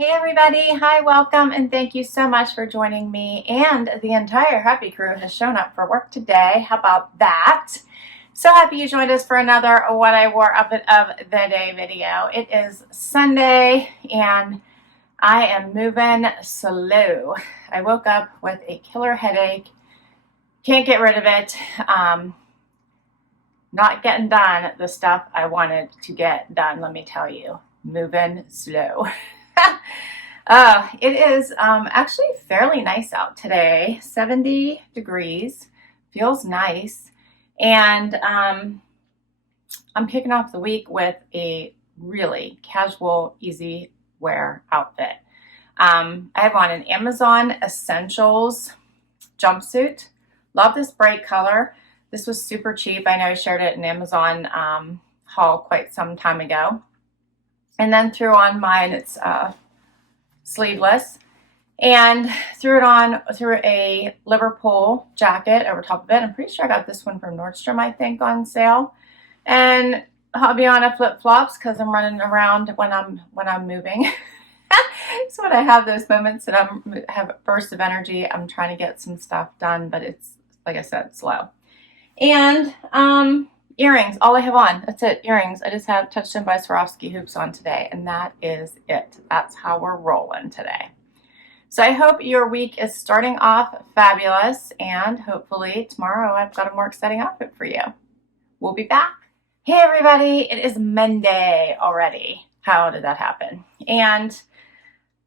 Hey everybody, hi, welcome, and thank you so much for joining me. And the entire Happy crew has shown up for work today. How about that? So happy you joined us for another What I Wore Outfit of the Day video. It is Sunday and I am moving slow. I woke up with a killer headache. Can't get rid of it. Not getting done the stuff I wanted to get done, let me tell you. Moving slow. It is actually fairly nice out today. 70 degrees. Feels nice. And I'm kicking off the week with a really casual, easy wear outfit. I have on an Amazon Essentials jumpsuit. Love this bright color. This was super cheap. I know I shared it in Amazon haul quite some time ago. And then threw on mine, it's sleeveless, and threw a Liverpool jacket over top of it. I'm pretty sure I got this one from Nordstrom, I think, on sale. And hobby on a flip-flops because I'm running around when I'm moving. So when I have those moments that I have a burst of energy, I'm trying to get some stuff done, but it's, like I said, slow. And earrings, all I have on. That's it, earrings. I just have Touchstone by Swarovski hoops on today, and that is it. That's how we're rolling today. So I hope your week is starting off fabulous, and hopefully tomorrow I've got a more exciting outfit for you. We'll be back. Hey everybody, it is Monday already. How did that happen? And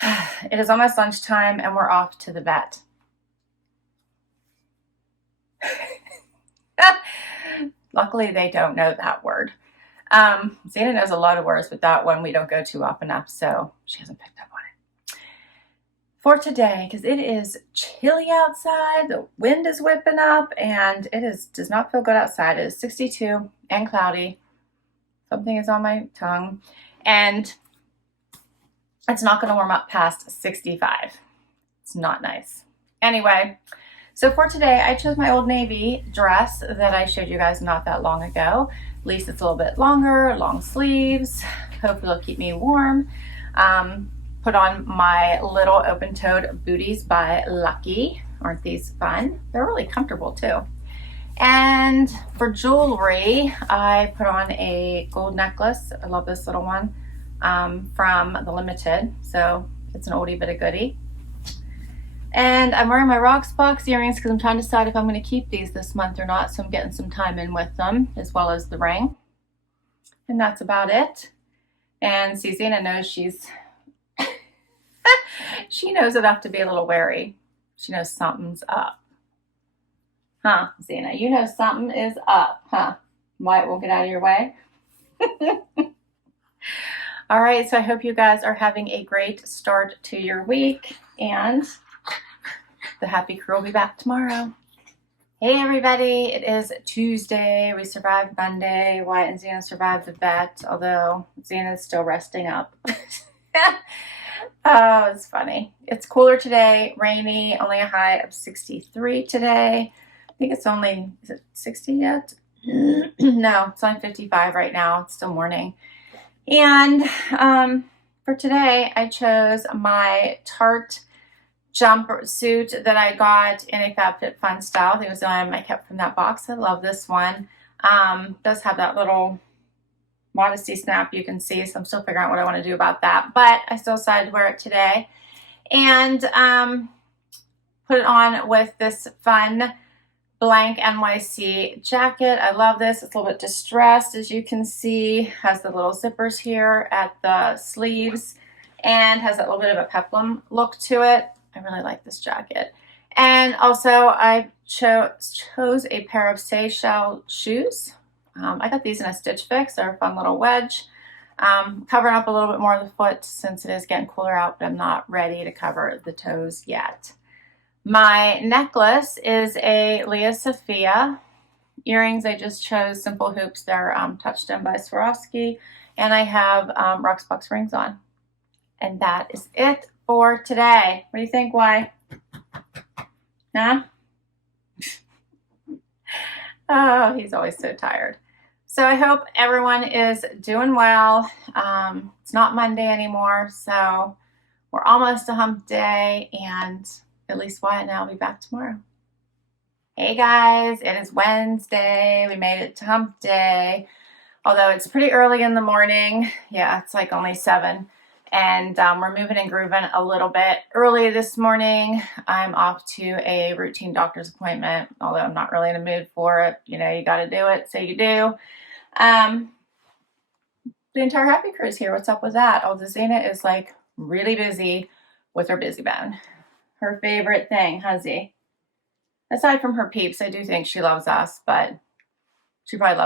it is almost lunchtime, and we're off to the vet. Luckily, they don't know that word. Zena knows a lot of words, but that one we don't go to often enough, so she hasn't picked up on it. For today, because it is chilly outside, the wind is whipping up, and it does not feel good outside. It is 62 and cloudy. Something is on my tongue, and it's not going to warm up past 65. It's not nice. Anyway, so for today, I chose my Old Navy dress that I showed you guys not that long ago. At least it's a little bit longer, long sleeves. Hopefully it'll keep me warm. Put on my little open-toed booties by Lucky. Aren't these fun? They're really comfortable too. And for jewelry, I put on a gold necklace. I love this little one from the Limited. So it's an oldie but a goodie. And I'm wearing my Rocksbox earrings because I'm trying to decide if I'm going to keep these this month or not. So I'm getting some time in with them, as well as the ring. And that's about it. And Zena knows she knows enough to be a little wary. She knows something's up. Huh, Zena? You know something is up, huh? Wyatt won't get out of your way. All right, so I hope you guys are having a great start to your week. And the Happy crew will be back tomorrow. Hey everybody, it is Tuesday. We survived Monday. Wyatt and Zena survived the vet, although Zena's still resting up. Oh, it's funny. It's cooler today, rainy, only a high of 63 today. I think it's only, is it 60 yet? No, it's on 55 right now. It's still morning. And for today, I chose my Tart jumpsuit that I got in a FabFitFun style. I think it was the one I kept from that box. I love this one. Does have that little modesty snap you can see, so I'm still figuring out what I want to do about that, but I still decided to wear it today. And put it on with this fun BlankNYC jacket. I love this. It's a little bit distressed, as you can see. Has the little zippers here at the sleeves and has that little bit of a peplum look to it. I really like this jacket. And also I chose a pair of Seychelles shoes. I got these in a Stitch Fix. They're a fun little wedge. Covering up a little bit more of the foot since it is getting cooler out, but I'm not ready to cover the toes yet. My necklace is a Lia Sophia. Earrings, I just chose simple hoops. They're Touchstone by Swarovski. And I have Rocksbox rings on. And that is it for today. What do you think, Why? Huh? Oh, he's always so tired. So I hope everyone is doing well. It's not Monday anymore, so We're almost to hump day, and at least Wyatt and I will be back tomorrow. Hey guys, it is Wednesday. We made it to hump day, although it's pretty early in the morning. Yeah, it's like only 7. And we're moving and grooving a little bit. Early this morning, I'm off to a routine doctor's appointment, although I'm not really in a mood for it. You know, you got to do it, so you do. The entire Happy Crew's here. What's up with that? Although Zena is like really busy with her busy bone. Her favorite thing, huh, Z? Aside from her peeps, I do think she loves us, but she probably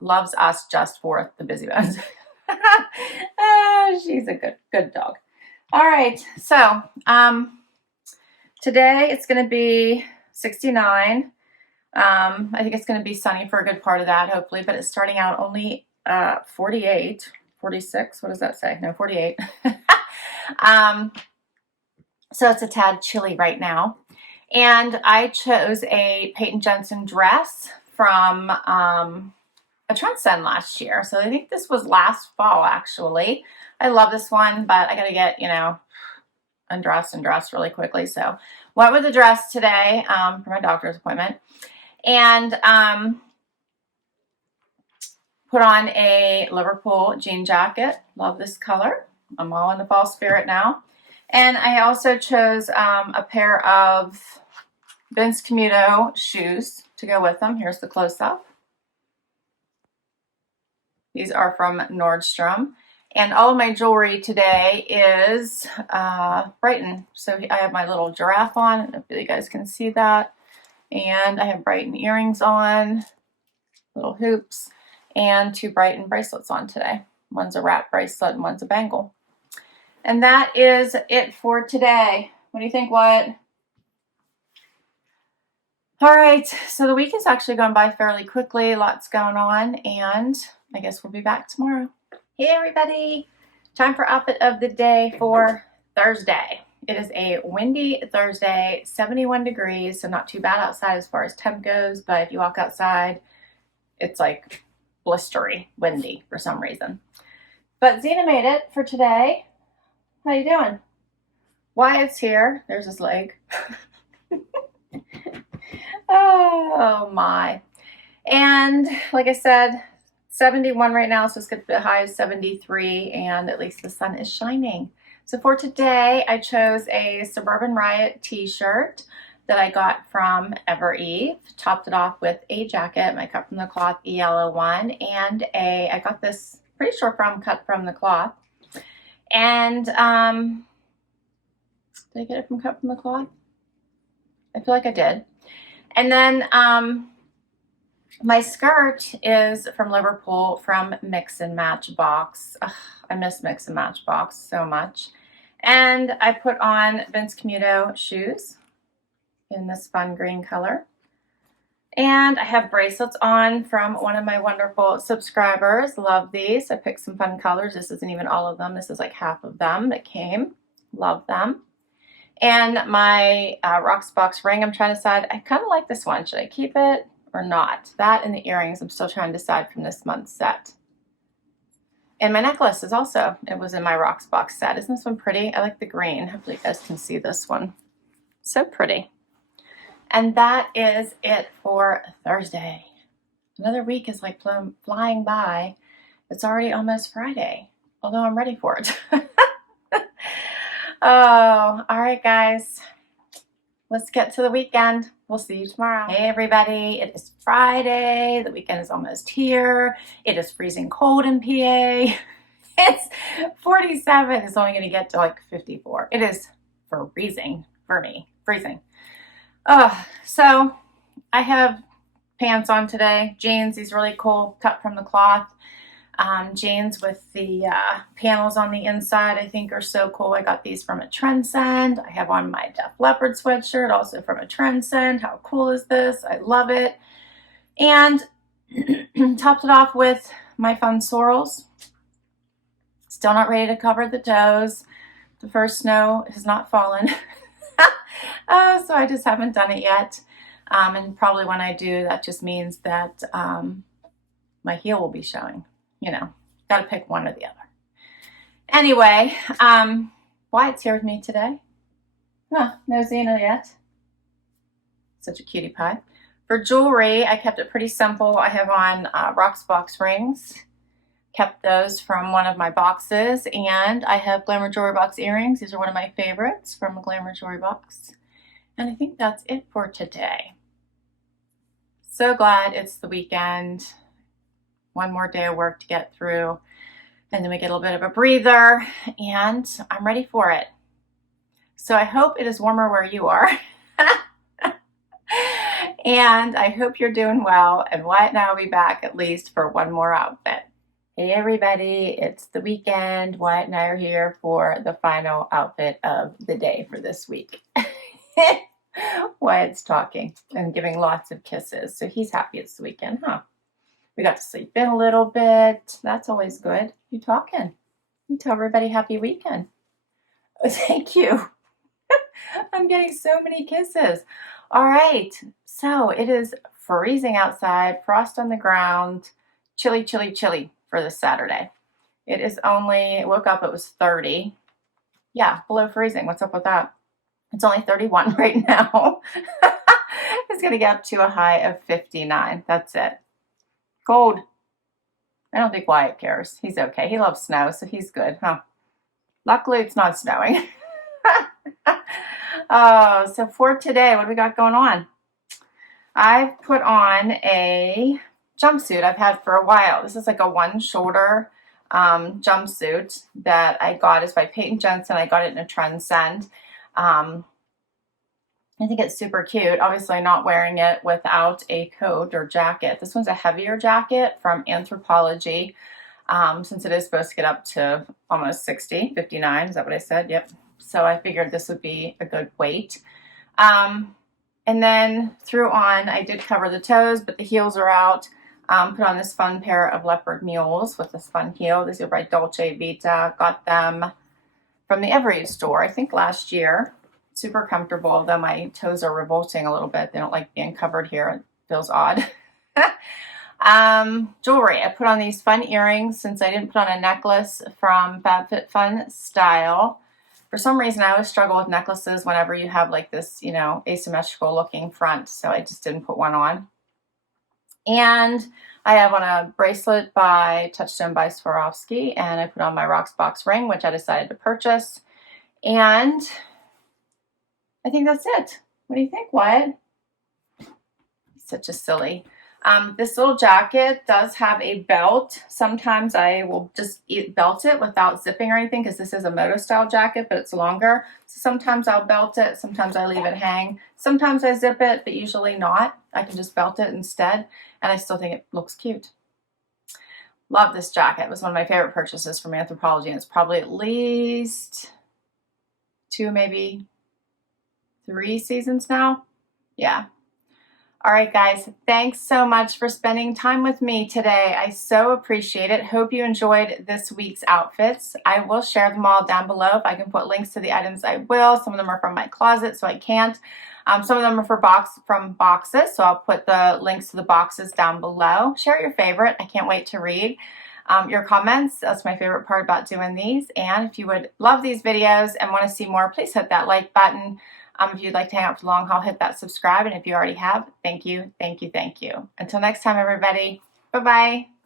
loves us just for the busy bones. She's a good dog. All right, so today it's going to be 69. I think it's going to be sunny for a good part of that, hopefully, but it's starting out only 48, 46. What does that say? No, 48. So it's a tad chilly right now. And I chose a Peyton Jensen dress from a Trendsend last year. So I think this was last fall, actually. I love this one, but I got to get, you know, undressed and dressed really quickly. So went with the dress today for my doctor's appointment. And put on a Liverpool jean jacket. Love this color. I'm all in the fall spirit now. And I also chose a pair of Vince Camuto shoes to go with them. Here's the close-up. These are from Nordstrom. And all of my jewelry today is Brighton. So I have my little giraffe on. I don't know if you guys can see that. And I have Brighton earrings on, little hoops, and 2 Brighton bracelets on today. One's a wrap bracelet and one's a bangle. And that is it for today. What do you think, Wyatt? All right, so the week is actually gone by fairly quickly. Lots going on, and I guess we'll be back tomorrow. Hey, everybody. Time for outfit of the day for Thursday. It is a windy Thursday, 71 degrees, so not too bad outside as far as temp goes, but if you walk outside, it's like blistery, windy for some reason. But Zena made it for today. How you doing? Wyatt's here. There's his leg. Oh my. And like I said, 71 right now, so it's going to be a high of 73, and at least the sun is shining. So for today, I chose a Suburban Riot t-shirt that I got from Evereve. Topped it off with a jacket, my cut from the cloth yellow one, and I got this pretty sure from cut from the cloth. And did I get it from cut from the cloth? I feel like I did. And then my skirt is from Liverpool from Mix and Match Box. Ugh, I miss Mix and Match Box so much. And I put on Vince Camuto shoes in this fun green color. And I have bracelets on from one of my wonderful subscribers. Love these. I picked some fun colors. This isn't even all of them. This is like half of them that came. Love them. And my Rocksbox ring, I'm trying to decide. I kind of like this one. Should I keep it or not? That and the earrings, I'm still trying to decide from this month's set. And my necklace is also, it was in my Rocksbox set. Isn't this one pretty? I like the green. Hopefully you guys can see this one. So pretty. And that is it for Thursday. Another week is like flying by. It's already almost Friday, although I'm ready for it. Oh, all right, guys. Let's get to the weekend. We'll see you tomorrow. Hey, everybody. It is Friday. The weekend is almost here. It is freezing cold in PA. It's 47. It's only going to get to like 54. It is freezing for me. Freezing. So I have pants on today. Jeans, these really cool cut from the cloth. Jeans with the panels on the inside, I think are so cool. I got these from a Trendsend. I have on my Def Leppard sweatshirt, also from a Trendsend. How cool is this? I love it. And topped it off with my fun sorrels. Still not ready to cover the toes. The first snow has not fallen. So I just haven't done it yet. And probably when I do, that just means that my heel will be showing. You know, got to pick one or the other. Anyway, Wyatt's here with me today. Huh, no Xena yet. Such a cutie pie. For jewelry, I kept it pretty simple. I have on Rocksbox rings. Kept those from one of my boxes, and I have Glamour Jewelry Box earrings. These are one of my favorites from a Glamour Jewelry Box. And I think that's it for today. So glad it's the weekend. One more day of work to get through, and then we get a little bit of a breather, and I'm ready for it. So I hope it is warmer where you are. And I hope you're doing well, and Wyatt and I will be back at least for one more outfit. Hey everybody, it's the weekend. Wyatt and I are here for the final outfit of the day for this week. Wyatt's talking and giving lots of kisses, so he's happy it's the weekend, huh? We got to sleep in a little bit. That's always good. You talking? You tell everybody happy weekend. Oh, thank you. I'm getting so many kisses. All right, so it is freezing outside, frost on the ground, chilly, chilly, chilly for this Saturday. It is only, woke up, it was 30. Yeah, below freezing. What's up with that? It's only 31 right now. It's going to get up to a high of 59. That's it. Cold. I don't think Wyatt cares. He's okay. He loves snow, so he's good, huh? Luckily, it's not snowing. Oh, so for today, what do we got going on? I've put on a jumpsuit I've had for a while. This is like a one-shoulder jumpsuit that I got. It's by Peyton Jensen. I got it in a Trendsend. I think it's super cute. Obviously not wearing it without a coat or jacket. This one's a heavier jacket from Anthropologie, since it is supposed to get up to almost 60, 59. Is that what I said? Yep. So I figured this would be a good weight. And then through on, I did cover the toes, but the heels are out. Put on this fun pair of leopard mules with this fun heel. These are by Dolce Vita. Got them from the Evereve store, I think last year. Super comfortable, though my toes are revolting a little bit. They don't like being covered here. It feels odd. Jewelry. I put on these fun earrings since I didn't put on a necklace from FabFitFun Style. For some reason, I always struggle with necklaces whenever you have like this, you know, asymmetrical looking front. So I just didn't put one on. And I have on a bracelet by Touchstone by Swarovski. And I put on my Rocksbox ring, which I decided to purchase. And I think that's it. What do you think, Wyatt? He's such a silly. This little jacket does have a belt. Sometimes I will just belt it without zipping or anything because this is a moto style jacket, but it's longer. So sometimes I'll belt it. Sometimes I leave it hang. Sometimes I zip it, but usually not. I can just belt it instead. And I still think it looks cute. Love this jacket. It was one of my favorite purchases from Anthropologie. And it's probably at least 2, maybe 3 seasons now. Yeah. All right, guys, thanks so much for spending time with me today. I so appreciate it. Hope you enjoyed this week's outfits. I will share them all down below. If I can put links to the items, I will. Some of them are from my closet, so I can't. Some of them are from boxes, so I'll put the links to the boxes down below. Share your favorite. I can't wait to read your comments. That's my favorite part about doing these. And if you would love these videos and want to see more, please hit that like button. If you'd like to hang out for the long haul, hit that subscribe. And if you already have, thank you, thank you, thank you. Until next time, everybody. Bye-bye.